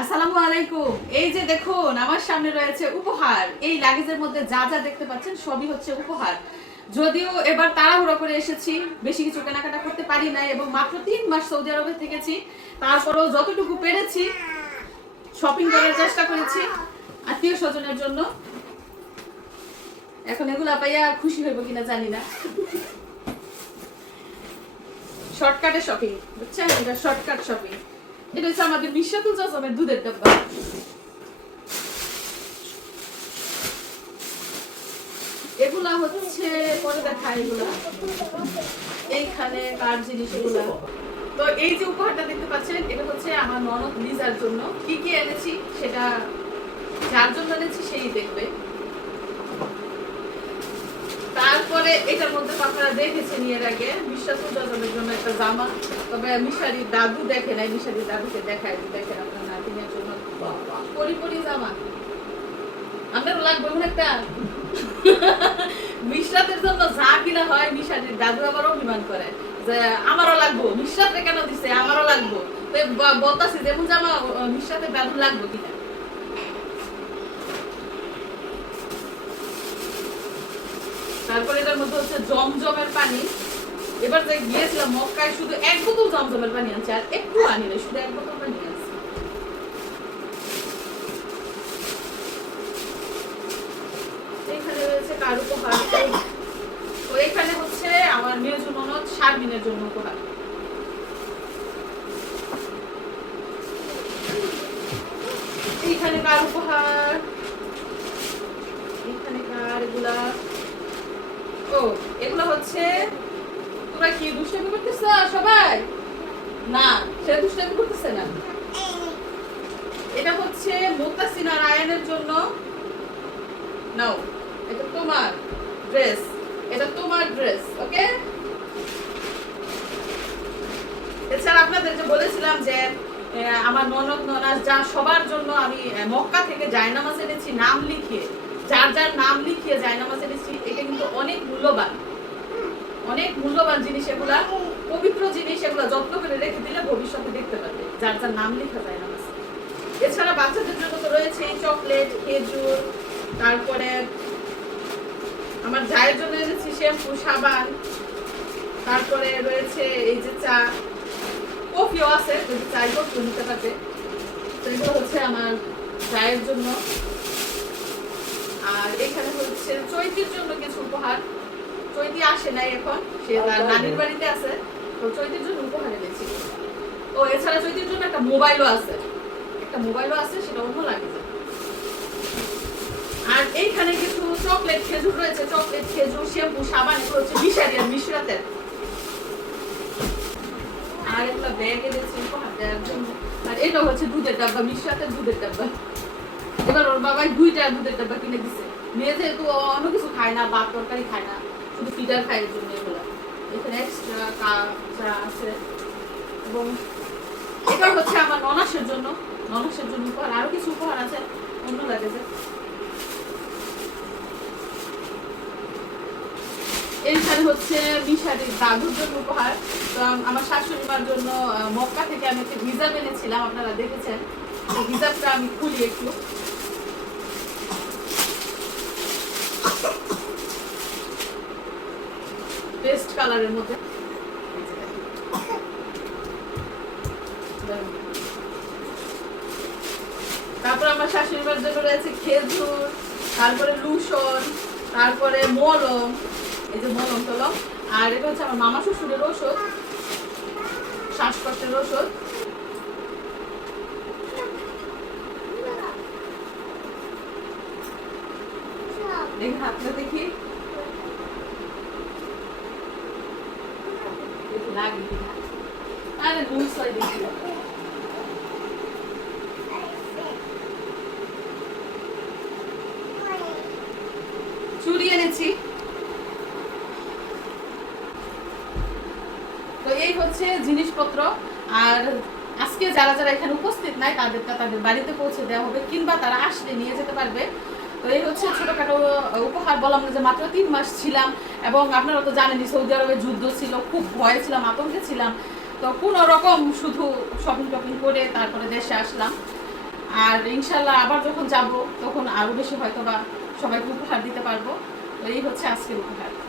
আসসালামু আলাইকুম। এই যে দেখুন আমার সামনে রয়েছে উপহার। এই লাগেজের মধ্যে যা যা দেখতে পাচ্ছেন সবই হচ্ছে উপহার। যদিও এবার তাড়াহুড়ো করে এসেছি, বেশি কিছু কেনাকাটা করতে পারি নাই এবং মাত্র ৩ মাস সৌদি আরবে থেকেছি। তারপরেও যতটুকু পেরেছি শপিং করার চেষ্টা করেছি আত্মীয় স্বজনের জন্য। এখন এগুলা পাইয়া খুশি হইব কিনা জানি না। শর্টকাটে শপিং, বুঝছেন? এটা শর্টকাট শপিং। এটা হচ্ছে আমাদের মিশাতুল জাজমের দুধের ডাব্বা। এগুলা হচ্ছে পরে দেখা, এগুলা এইখানে কার জিনিস এগুলা। তো এই যে উপহারটা দেখতে পাচ্ছেন এটা হচ্ছে আমার ননদ লিজার জন্য। কি কি এনেছি সেটা যার জন্য এনেছি সেই দেখবে। তারপরে এটার মধ্যে আপনারা দেখেছেন এর আগে মিশাতুল জাজমের জন্য একটা জামা, তবে মিশারির দাদু দেখে নাই, মিশারির দাদুকে দেখায়, দেখেন আপনার নাতিনের জন্য পরি পরি জামা। আপনারও লাগবে মনে একটা। মিশরাতের জন্য যা কিনা হয় মিশারির দাদু আবার অভিমান করে যে আমারও লাগবো, মিশরাতে কেন দিছে, আমারও লাগবো। তো বলতাছি যেমন জামা মিশরাতের দাদু লাগবো কিনা। তারপরে এটার মধ্যে হচ্ছে জমজমের পানি। এবার যে গিয়েছিলাম মক্কায় শুধু এক বোতল জমজমের পানি আনছে, আর একটু আনি না, শুধু এক বোতল পানি আনছে। এখানে রয়েছে কার উপহার। তো এখানে হচ্ছে আমার মেয়ের জন্য শারমিনের জন্য উপহার। এইখানে কার উপহার, এইখানে কার এগুলা। ও এগুলো হচ্ছে, তোমরা কি দুষ্টামি করতেছ সবাই? না, সে দুষ্টামি করতেছে না। এটা হচ্ছে মুক্তাসিনা রায়ানের জন্য। নাও, এটা তোমার ড্রেস, এটা তোমার ড্রেস, ওকে? এছাড়া আপনাদের যে বলেছিলাম যে আমার ননদ ননাস যা সবার জন্য আমি মক্কা থেকে জায়নামাজ এনেছি নাম লিখিয়ে, যার যার নাম লিখিয়ে জায়নামাজ এনেছি। এটা কিন্তু অনেক মূল্যবান, অনেক মূল্যবান জিনিস, এগুলা পবিত্র জিনিস, এগুলা যত্ন করে রেখে দিলে ভবিষ্যতে দেখতে পাবে যার যার নাম লেখা জায়নামাজ। এছাড়া বাচ্চাদের জন্য তো রয়েছে চকলেট, খেজুর, তারপরে আমার জায়ের জন্য এনেছি শ্যাম্পু, সাবান, তারপরে রয়েছে এই যে চা, কফিও আছে, যদি চাই কফিও নিতে পারবে। তো এগুলো হচ্ছে আমার জায়ের জন্য। আর এখানে হচ্ছে চৈতির জন্য কিছু উপহার। চৈতি আসে নাই এখন, সে তার নানির বাড়িতে আছে, তো চৈতির জন্য উপহার এনেছি। ও এছাড়া চৈতির জন্য একটা মোবাইলও আছে, একটা মোবাইলও আছে, সেটা অন্য লাগে। আর এইখানে কিছু চকলেট, খেজুর রয়েছে, চকলেট, খেজুর, শ্যাম্পু, সাবান, এগুলো হচ্ছে মিশারি আর মিশরাতের। আর এগুলো ব্যাগ এনেছি উপহার দেওয়ার জন্য। আর এটা হচ্ছে দুধের ডাব্বা, মিশরাতের দুধের ডাব্বা। এবার ওর বাবাই 2টা দুধের ডাব্বা কিনে দিছে। মেয়ে যেহেতু অন্য কিছু খায় না, ভাত তরকারি খায় না, শুধু ফিডার খায়, এর জন্য এগুলো। এখানে এক্সট্রা চা আছে। এবং এটা হচ্ছে আমার ননাসের জন্য, ননাসের জন্য উপহার। আরো কিছু উপহার আছে অন্য লাগেছে। এইখানে হচ্ছে মিশারির দাদুর জন্য উপহার। তো আমার শাশুড়ি মার জন্য মক্কা থেকে আমি একটা হিজাব এনেছিলাম, আপনারা দেখেছেন। এই হিজাবটা আমি খুলি একটু। পেস্ট কালারের মধ্যে। তারপর আমার শাশুড়ি মার জন্য রয়েছে খেজুর, তারপরে লুসন, তারপরে মলম, এই যে মলম টলম। আর এটা হচ্ছে আমার মামা শ্বশুরের ওষুধ, শ্বাসকষ্টের ওষুধ। দেখি হাতটা দেখি লাগে কিনা। আরে লুজ হয় দেখি। চুড়ি এনেছি। তো এই হচ্ছে জিনিসপত্র। আর আজকে যারা যারা এখানে উপস্থিত নাই তাদেরটা তাদের বাড়িতে পৌঁছে দেওয়া হবে, কিংবা তারা আসলে নিয়ে যেতে পারবে। তো এই হচ্ছে ছোটখাটো উপহার। বললাম যে মাত্র 3 মাস ছিলাম, এবং আপনারা তো জানেনই সৌদি আরবে যুদ্ধ ছিল, খুব ভয়ে ছিলাম, আতঙ্কে ছিলাম। তো কোনো রকম শুধু শপিং টপিং করে তারপরে দেশে আসলাম। আর ইনশাল্লাহ আবার যখন যাব তখন আরো বেশি হয়তো বা সবাইকে উপহার দিতে পারবো। তো এই হচ্ছে আজকের উপহার।